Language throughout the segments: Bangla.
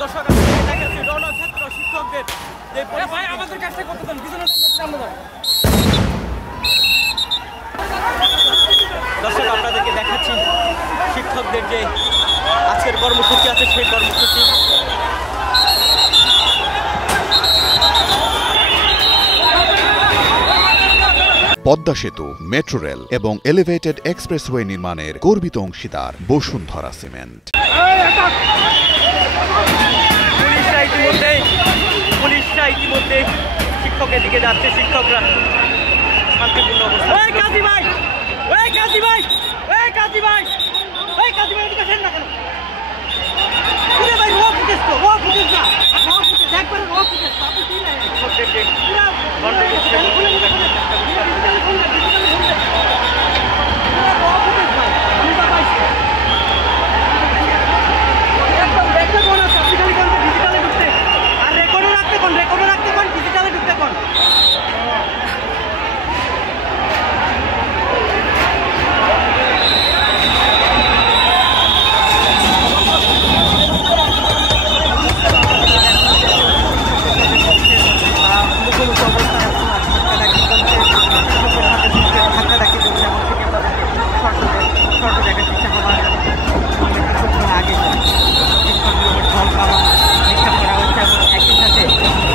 দর্শক দেখাচ্ছি রণক্ষেত্র শিক্ষকদের যে ভাই আমাদের কাছে কত দেন দর্শক আপনাদেরকে দেখাচ্ছি শিক্ষকদের যে আজকের কর্মসূচি আছে সেই কর্মসূচি। পদ্মা সেতু, মেট্রো রেল এবং এলিভেটেড এক্সপ্রেসওয়ে নির্মাণের গর্বিত অংশীদার বসুন্ধরা সিমেন্ট। পুলিশরা ইতিমধ্যে শিক্ষকের দিকে যাচ্ছে। শিক্ষকরা শান্তিপূর্ণ অবস্থা।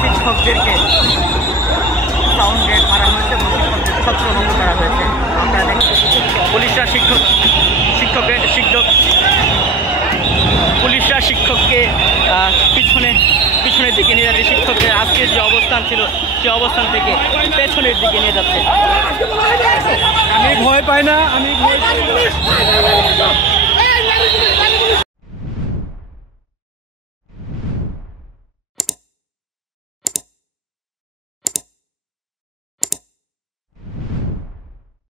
শিক্ষকদেরকে সাউন্ড গেট মারা হয়েছে এবং শিক্ষকদের ছত্রভঙ্গ করা হয়েছে। আপনারা দেখছেন পুলিশরা শিক্ষককে পিছনের দিকে নিয়ে যাচ্ছে। শিক্ষকদের আজকের যে অবস্থান ছিল সে অবস্থান থেকে পেছনের দিকে নিয়ে যাচ্ছে। আমি ভয় পাই না, আমি ভয় পাই না।